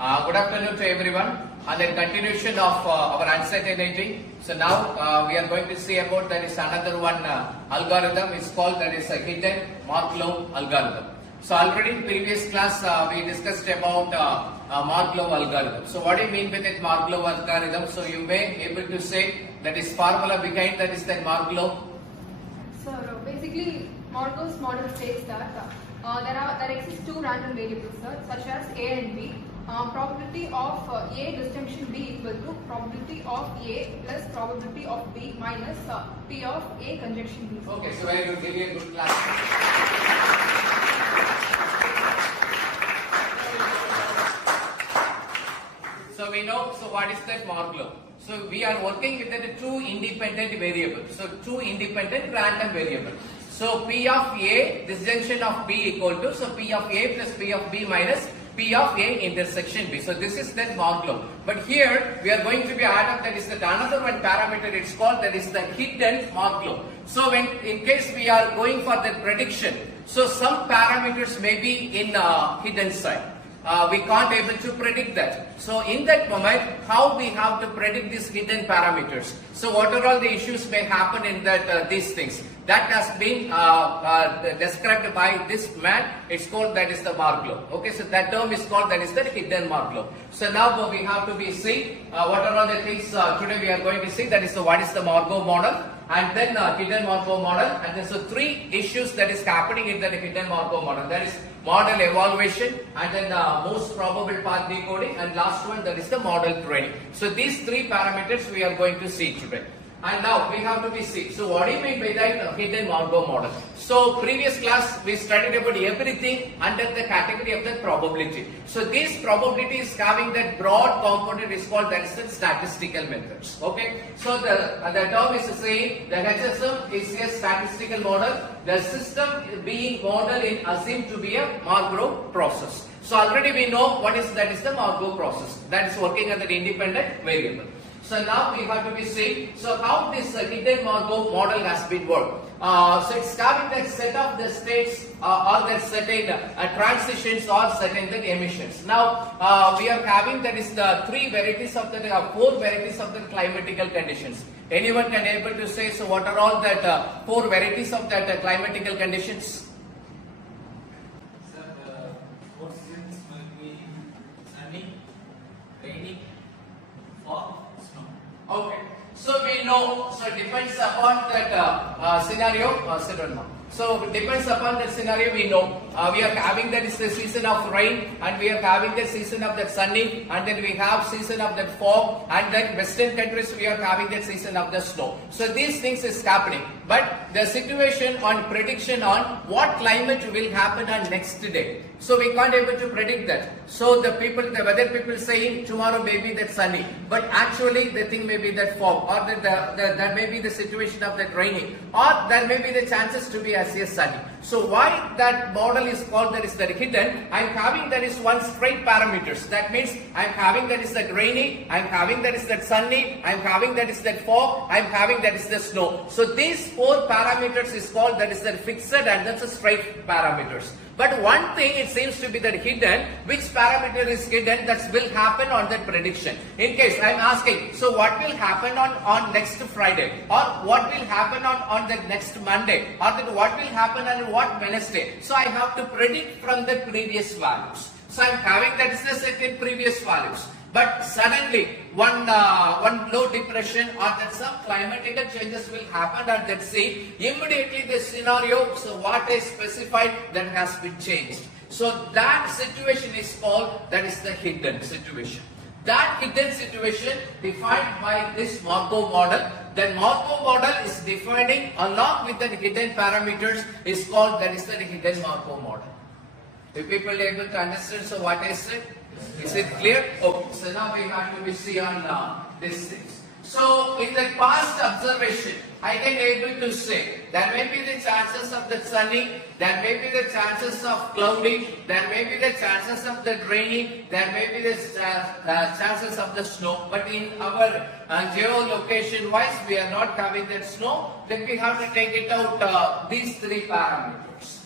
Good afternoon to everyone. And in continuation of our uncertainty. So now we are going to see about that is another one algorithm. It's called that is a hidden Markov algorithm. So already in previous class we discussed about Markov algorithm. So what do you mean with that Markov algorithm? So you may able to say that is formula behind that is that Markov. So basically Markov's model states that there exist two random variables, such as A and B. Probability of A disjunction B equal to probability of A plus probability of B minus P of A conjunction B. Okay, so very good, really a good class. So we know, so what is that Markov? So we are working with the two independent variables. So two independent random variables. So P of A disjunction of B equal to, so P of A plus P of B minus P of A intersection B. So this is that Markov. But here we are going to be add up that is that another one parameter, it's called that is the hidden Markov. So when in case we are going for the prediction, so some parameters may be in hidden side. We can't able to predict that. So in that moment, how we have to predict these hidden parameters? So what are all the issues may happen in that these things? That has been described by this man. It's called that is the Markov. Okay, so that term is called that is the hidden Markov. So now we have to be see what are all the things today we are going to see. That is the what is the Markov model, and then hidden Markov model, and then so three issues that is happening in the hidden Markov model. That is model evaluation, and then most probable path decoding, and last one that is the model training. So these three parameters we are going to see today. And now we have to be see. So what do you mean by that hidden Markov model? So previous class we studied about everything under the category of the probability. So this probability is having that broad component is called that is the statistical methods. Okay. So the term is saying that HSM is a statistical model. The system being modeled in assumed to be a Markov process. So already we know what is that is the Markov process. That is working as an independent variable. So now we have to be seeing, so how this hidden Markov model has been worked. So it's having that set of the states or that certain transitions or certain the emissions. Now we are having that is the three varieties of the four varieties of the climatical conditions. Anyone can able to say, so what are all that four varieties of that climatical conditions? Sir, four seasons will be sunny, rainy, fog, snow. Okay, so we know, so it depends upon that scenario, So it depends upon that scenario we know. We are having that is the season of rain, and we are having the season of that sunny, and then we have season of that fog, and then western countries we are having that season of the snow. So these things is happening. But the situation on prediction on what climate will happen on next day. So we can't able to predict that. So the weather people saying tomorrow may be that sunny, but actually the thing may be that fog, or that may be the situation of that rainy, or there may be the chances to be as a sunny. So why that model is called that is that hidden? I'm having that is one straight parameters. That means I'm having that is that rainy, I'm having that is that sunny, I'm having that is that fog, I'm having that is the snow. So these four parameters is called that is that fixed, and that's a straight parameters. But one thing it seems to be that hidden, which parameter is hidden, that will happen on that prediction. In case I'm asking, so what will happen on next Friday, or what will happen on the next Monday, or that what will happen on what Wednesday. So I have to predict from the previous values. So I'm having that is the certain previous values. But suddenly one low depression or that some climatical changes will happen at that sea, immediately the scenario, so what is specified, that has been changed. So that situation is called that is the hidden situation. That hidden situation defined by this Markov model. The Markov model is defining along with the hidden parameters is called that is the hidden Markov model. If people are able to understand, so what I said? Is it clear? Okay, so now we have to see on these things. So in the past observation, I can able to say there may be the chances of the sunny, there may be the chances of cloudy, there may be the chances of the rainy, there may be the chances of the snow. But in our geolocation wise, we are not having that snow. Then we have to take it out these three parameters.